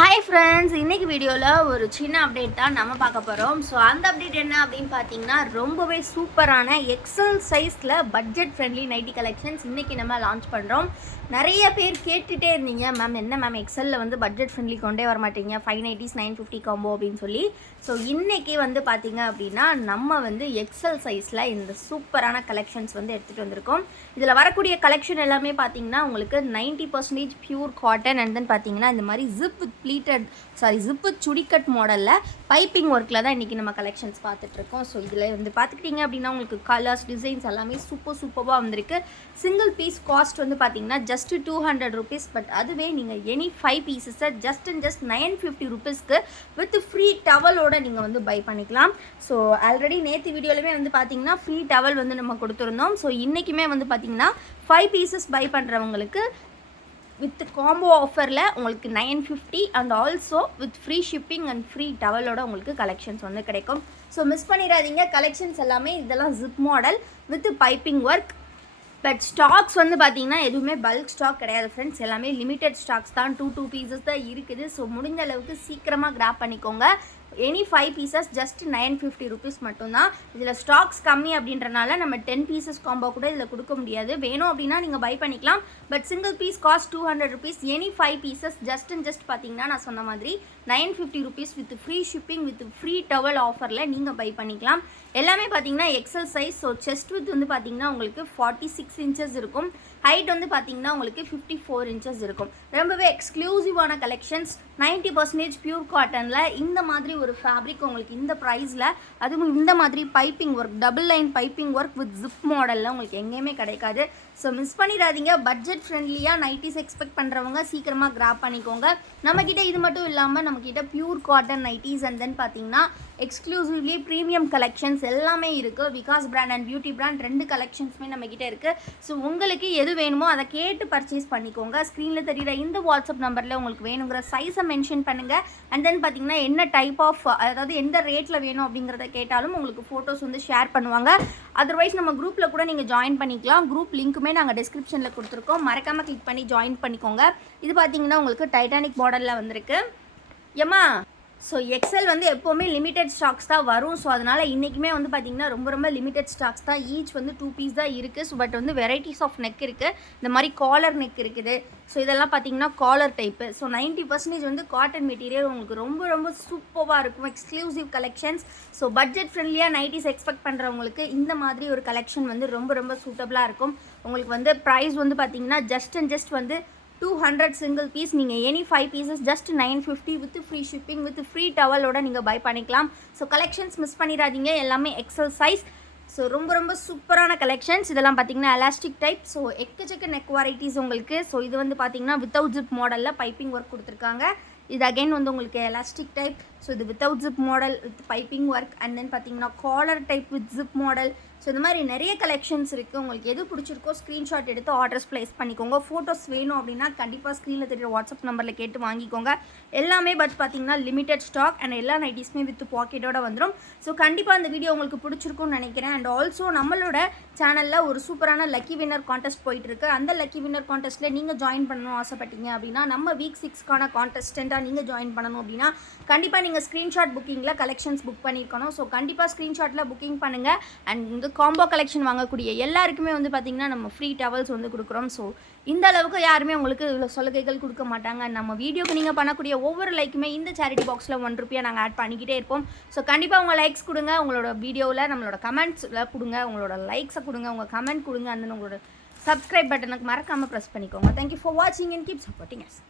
Hi friends, இன்றைக்கி வீடியோவில் ஒரு சின்ன அப்டேட் தான் நம்ம பார்க்க போகிறோம். ஸோ அந்த அப்டேட் என்ன அப்படின்னு பார்த்தீங்கன்னா, ரொம்பவே சூப்பரான எக்ஸல் சைஸில் பட்ஜெட் ஃப்ரெண்ட்லி நைட்டி கலெக்ஷன்ஸ் இன்றைக்கி நம்ம லான்ச் பண்ணுறோம். நிறைய பேர் கேட்டுகிட்டே இருந்தீங்க, மேம் என்ன மேம் எக்ஸலில் வந்து பட்ஜெட் ஃப்ரெண்ட்லி கொண்டே வர மாட்டீங்க, 590s 950 காம்போ அப்படின்னு சொல்லி. ஸோ இன்றைக்கி வந்து பார்த்தீங்க அப்படின்னா நம்ம வந்து எக்ஸல் சைஸில் இந்த சூப்பரான கலெக்ஷன்ஸ் வந்து எடுத்துகிட்டு வந்திருக்கோம். இதில் வரக்கூடிய கலெக்ஷன் எல்லாமே பார்த்தீங்கன்னா உங்களுக்கு 90% பியூர் காட்டன் அண்ட் தென் பார்த்தீங்கன்னா இந்த மாதிரி ஜிப் ஜிப்பு சுடிக்கட் மாடலில் பைப்பிங் ஒர்க்கில் தான் இன்றைக்கி நம்ம கலெக்ஷன்ஸ் பார்த்துட்ருக்கோம். ஸோ இதில் வந்து பார்த்துக்கிட்டிங்க அப்படின்னா உங்களுக்கு கலர்ஸ் டிசைன்ஸ் எல்லாமே சூப்பராக வந்திருக்கு. சிங்கிள் பீஸ் காஸ்ட் வந்து பார்த்தீங்கன்னா ஜஸ்ட் 200 rupees. பட் அதுவே நீங்கள் எனி 5 பீசஸை ஜஸ்ட் 950 rupeesக்கு வித் ஃப்ரீ டவலோட நீங்கள் வந்து பை பண்ணிக்கலாம். ஸோ ஆல்ரெடி நேற்று வீடியோலையுமே வந்து பார்த்தீங்கன்னா ஃப்ரீ டவல் வந்து நம்ம கொடுத்துருந்தோம். ஸோ இன்றைக்குமே வந்து பார்த்தீங்கன்னா 5 பீசஸ் பை பண்ணுறவங்களுக்கு வித் காம்போ ஆஃபரில் உங்களுக்கு 950 and also with free shipping and free டவலோட உங்களுக்கு கலெக்ஷன்ஸ் வந்து கிடைக்கும். ஸோ மிஸ் பண்ணிடாதீங்க. கலெக்ஷன்ஸ் எல்லாமே இதெல்லாம் zip model with piping work. But stocks வந்து பார்த்தீங்கன்னா எதுவுமே பல்க் ஸ்டாக் கிடையாது ஃப்ரெண்ட்ஸ், எல்லாமே லிமிட்டட் ஸ்டாக்ஸ் தான். 2 பீசஸ் தான் இருக்குது. ஸோ முடிஞ்ச அளவுக்கு சீக்கிரமாக கிராப் பண்ணிக்கோங்க. எனி 5 பீசஸ் ஜஸ்ட் 950 rupees மட்டும்தான். இதில் ஸ்டாக்ஸ் கம்மி அப்படின்றனால நம்ம 10 பீசஸ் காம்போ கூட இதில் கொடுக்க முடியாது. வேணும் அப்படின்னா நீங்கள் பை பண்ணிக்கலாம். But single piece cost 200 rupees. Any 5 pieces just பார்த்தீங்கன்னா நான் சொன்ன மாதிரி 950 rupees with free shipping with free towel ஆஃபரில் நீங்கள் பை பண்ணிக்கலாம். எல்லாமே பார்த்தீங்கன்னா XL size. So chest with வந்து பார்த்தீங்கன்னா உங்களுக்கு 46 inches இருக்கும். ஹைட் வந்து பார்த்தீங்கன்னா உங்களுக்கு 54 inches இருக்கும். ரொம்பவே எக்ஸ்க்ளூசிவான கலெக்ஷன்ஸ். 90% பியூர் காட்டனில் இந்த மாதிரி ஒரு ஃபேப்ரிக் உங்களுக்கு இந்த ப்ரைஸில், அதுவும் இந்த மாதிரி piping work, double line piping work with zip மாடலில் உங்களுக்கு எங்கேயுமே கிடைக்காது. ஸோ மிஸ் பண்ணிடாதீங்க. பட்ஜெட் ஃப்ரெண்ட்லியாக நைட்டிஸ் எக்ஸ்பெக்ட் பண்ணுறவங்க சீக்கிரமாக கிராப் பண்ணிக்கோங்க. நம்மக்கிட்ட இது மட்டும் இல்லாமல் நம்மக்கிட்ட pure cotton nighties and then பார்த்தீங்கன்னா எக்ஸ்க்ளூசிவ்லி ப்ரீமியம் கலெக்ஷன்ஸ் எல்லாமே இருக்குது. Vikas brand and beauty brand 2 கலெக்ஷன்ஸுமே நம்மக்கிட்ட இருக்குது. ஸோ உங்களுக்கு எது வேணுமோ அதை கேட்டு பர்ச்சேஸ் பண்ணிக்கோங்க. ஸ்க்ரீனில் தெரியுற இந்த வாட்ஸ்அப் நம்பரில் உங்களுக்கு வேணுங்கிற சைஸை மென்ஷன் பண்ணுங்கள். அண்ட் தென் பார்த்தீங்கன்னா என்ன டைப் ஆஃப், அதாவது எந்த ரேட்டில் வேணும் அப்படிங்கிறத கேட்டாலும் உங்களுக்கு ஃபோட்டோஸ் வந்து ஷேர் பண்ணுவாங்க. அதர்வைஸ் நம்ம குரூப்பில் கூட நீங்கள் ஜாயின் பண்ணிக்கலாம். குரூப் லிங்க்குமே நாங்கள் டிஸ்கிரிப்ஷனில் கொடுத்துருக்கோம். மறக்காமல் கிளிக் பண்ணி ஜாயின் பண்ணிக்கோங்க. இது பார்த்தீங்கன்னா உங்களுக்கு டைட்டானிக் மாடலில் வந்திருக்கு. ஏம்மா ஸோ எக்ஸல் வந்து எப்போவுமே லிமிட்டட் ஸ்டாக்ஸ் தான் வரும். ஸோ அதனால் இன்றைக்குமே வந்து பார்த்திங்கன்னா ரொம்ப லிமிட்டட் ஸ்டாக்ஸ் தான். ஈச் வந்து 2 பீஸ் தான் இருக்குது. ஸோ பட் வந்து வெரைட்டிஸ் ஆஃப் நெக் இருக்குது. இந்த மாதிரி காலர் நெக் இருக்குது. ஸோ இதெல்லாம் பார்த்திங்கன்னா காலர் டைப்பு. ஸோ 90% வந்து காட்டன் மெட்டீரியல் உங்களுக்கு ரொம்ப சூப்பராக இருக்கும். Exclusive collections. ஸோ பட்ஜெட் ஃப்ரெண்ட்லியாக நைட்டிஸ் எக்ஸ்பெக்ட் பண்ணுறவங்களுக்கு இந்த மாதிரி ஒரு கலெக்ஷன் வந்து ரொம்ப சூட்டபுளாக இருக்கும். உங்களுக்கு வந்து ப்ரைஸ் வந்து பார்த்திங்கன்னா ஜஸ்ட் வந்து 200 சிங்கிள் பீஸ். நீங்கள் any 5 pieces just 950 with free shipping with free டவலோட நீங்கள் பை பண்ணிக்கலாம். ஸோ கலெக்ஷன்ஸ் மிஸ் பண்ணிடாதீங்க. எல்லாமே எக்ஸல் சைஸ். ஸோ ரொம்ப சூப்பரான கலெக்ஷன்ஸ். இதெல்லாம் பார்த்தீங்கன்னா எலாஸ்டிக் டைப். ஸோ எக்கச்சக்க நெக் வெரைட்டிஸ் உங்களுக்கு. ஸோ இது வந்து பார்த்தீங்கன்னா வித்தவுட் ஜிப் மாடலில் பைப்பிங் ஒர்க் கொடுத்துருக்காங்க. இது அகைன் வந்து உங்களுக்கு எலாஸ்டிக் டைப். ஸோ இது without zip model with piping work and then பார்த்தீங்கன்னா collar type with zip model. So இந்த மாதிரி நிறைய கலெக்ஷன்ஸ் இருக்குது. உங்களுக்கு எது பிடிச்சிருக்கோ ஸ்க்ரீன்ஷாட் எடுத்து ஆர்டர்ஸ் ப்ளேஸ் பண்ணிக்கோங்க. ஃபோட்டோஸ் வேணும் அப்படின்னா கண்டிப்பாக ஸ்க்ரீனில் தெரியுற வாட்ஸ்அப் நம்பரில் கேட்டு வாங்கிக்கோங்க. எல்லாமே பட் பார்த்தீங்கன்னா லிமிட்டட் ஸ்டாக் அண்ட் எல்லா நைட்டிஸுமே வித் பாக்கெட்டோட வந்துடும். ஸோ கண்டிப்பாக அந்த வீடியோ உங்களுக்கு பிடிச்சிருக்கும்னு நினைக்கிறேன். அண்ட் ஆல்சோ நம்மளோட சேனலில் ஒரு சூப்பரான லக்கி வின்னர் கான்டெஸ்ட் போயிட்டுருக்கு. அந்த லக்கி வின்னர் கான்டெஸ்ட்டில் நீங்கள் ஜாயின் பண்ணணும் ஆசைப்பட்டீங்க அப்படின்னா, நம்ம வீக் 6க்கான கான்டெஸ்டண்ட்டாக நீங்கள் ஜாயின் பண்ணணும் அப்படின்னா கண்டிப்பாக நீங்கள் ஸ்க்ரீன்ஷாட் புக்கிங்கில் கலெக்ஷன்ஸ் புக் பண்ணியிருக்கணும். ஸோ கண்டிப்பாக ஸ்க்ரீன்ஷாட்டில் புக்கிங் பண்ணுங்கள். அண்ட் வந்து காம்போ கலெக்ஷன் வாங்கக்கூடிய எல்லாருக்குமே வந்து பார்த்திங்கன்னா நம்ம ஃப்ரீ டவல்ஸ் வந்து கொடுக்குறோம். ஸோ இந்த அளவுக்கு யாருமே உங்களுக்கு இவ்வளோ சலுகைகள் கொடுக்க மாட்டாங்க. நம்ம வீடியோக்கு நீங்கள் பண்ணக்கூடிய ஒவ்வொரு லைக்குமே இந்த சேரிட்டி பாக்ஸில் 1 ரூபியா நாங்கள் ஆட் பண்ணிக்கிட்டே இருப்போம். ஸோ கண்டிப்பாக உங்கள் லைக்ஸ் கொடுங்க. உங்களோட வீடியோவில் நம்மளோட கமெண்ட்ஸில் கொடுங்க. உங்களோட லைக்ஸை கொடுங்க. உங்கள் கமெண்ட் கொடுங்க. அந்த உங்களோட சப்ஸ்கிரைப் பட்டனுக்கு மறக்காமல் ப்ரெஸ் பண்ணிக்கோங்க. தேங்க்யூ ஃபார் வாட்சிங் அண்ட் கீப் சப்போர்ட்டிங் அஸ்.